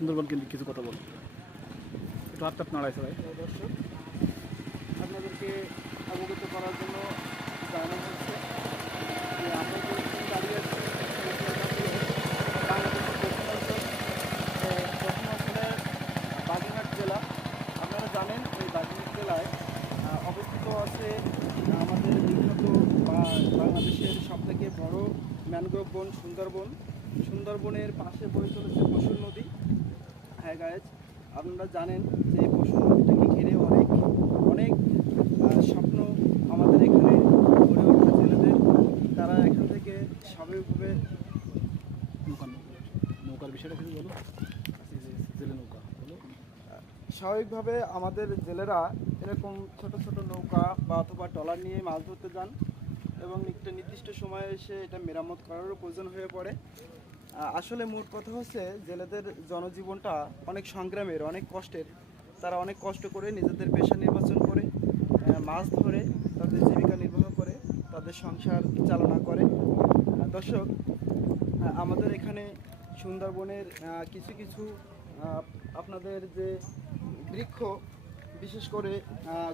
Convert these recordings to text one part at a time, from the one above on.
সুন্দরবন কেন্দ্রিক কিছু কথা বলুন। একটু হাত নাড়াইছে ভাই। দর্শক, আপনাদেরকে অবগত করার জন্য জানানো হচ্ছে যে আমরা যে দাঁড়িয়ে আছি বাংলাদেশের দক্ষিণ অঞ্চলের বাগেরহাট জেলা। আপনারা জানেন এই বাগেরহাট জেলায় অবস্থিত আছে আমাদের বিখ্যাত বাংলাদেশের সবথেকে বড় ম্যানগ্রোভ বন সুন্দরবন। সুন্দরবনের পাশে বয়ে চলেছে পশুর নদী। হ্যাঁ গাইজ, আপনারা জানেন যে পশুর নদীটাকে ঘিরে অনেক অনেক স্বপ্ন আমাদের এখানে গড়ে ওঠা ছেলেদের। তারা এখান থেকে স্বাভাবিকভাবে নৌকার বিষয়টা কিছু বলো। জেলে নৌকা বলো। স্বাভাবিকভাবে আমাদের জেলেরা এরকম ছোট ছোট নৌকা বা অথবা ট্রলার নিয়ে মাছ ধরতে যান এবং একটা নির্দিষ্ট সময়ে এসে এটা মেরামত করারও প্রয়োজন হয়ে পড়ে। আসলে মোট কথা হচ্ছে জেলেদের জনজীবনটা অনেক সংগ্রামের, অনেক কষ্টের। তারা অনেক কষ্ট করে নিজেদের পেশা নির্বাচন করে মাছ ধরে তাদের জীবিকা নির্বাহ করে, তাদের সংসার চালনা করে। দর্শক, আমাদের এখানে সুন্দরবনের কিছু কিছু আপনাদের যে বৃক্ষ, বিশেষ করে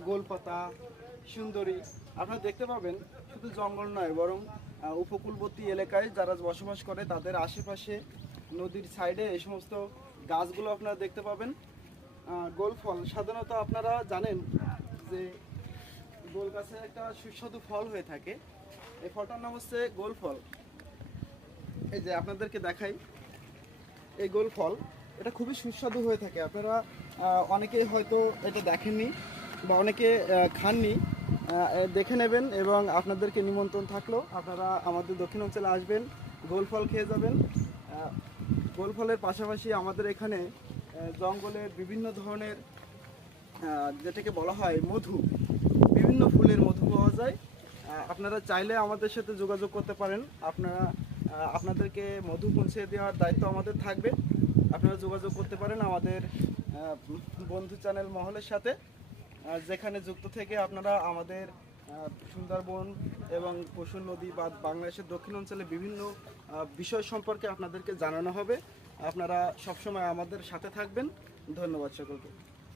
গোলপাতা, সুন্দরী আপনারা দেখতে পাবেন। শুধু জঙ্গল নয়, বরং উপকূলবর্তী এলাকায় যারা বসবাস করে তাদের আশেপাশে নদীর সাইডে এই সমস্ত গাছগুলো আপনারা দেখতে পাবেন। গোল ফল সাধারণত আপনারা জানেন যে গোল গাছে একটা সুস্বাদু ফল হয়ে থাকে। এই ফলটার নাম হচ্ছে গোল ফল। এই যে আপনাদেরকে দেখাই, এই গোল ফল এটা খুবই সুস্বাদু হয়ে থাকে। আপনারা অনেকেই হয়তো এটা দেখেননি বা অনেকে খাননি, দেখে নেবেন। এবং আপনাদেরকে নিমন্ত্রণ থাকলো, আপনারা আমাদের দক্ষিণ অঞ্চলে আসবেন, গোল ফল খেয়ে যাবেন। গোল ফলের পাশাপাশি আমাদের এখানে জঙ্গলের বিভিন্ন ধরনের যেটাকে বলা হয় মধু, বিভিন্ন ফুলের মধু পাওয়া যায়। আপনারা চাইলে আমাদের সাথে যোগাযোগ করতে পারেন। আপনাদেরকে মধু পৌঁছে দেওয়ার দায়িত্ব আমাদের থাকবে। আপনারা যোগাযোগ করতে পারেন আমাদের বন্ধু চ্যানেল মহলের সাথে, যেখানে যুক্ত থেকে আপনারা আমাদের সুন্দরবন এবং পশুর নদী বা বাংলাদেশের দক্ষিণ অঞ্চলে বিভিন্ন বিষয় সম্পর্কে আপনাদেরকে জানানো হবে। আপনারা সবসময় আমাদের সাথে থাকবেন। ধন্যবাদ সকলকে।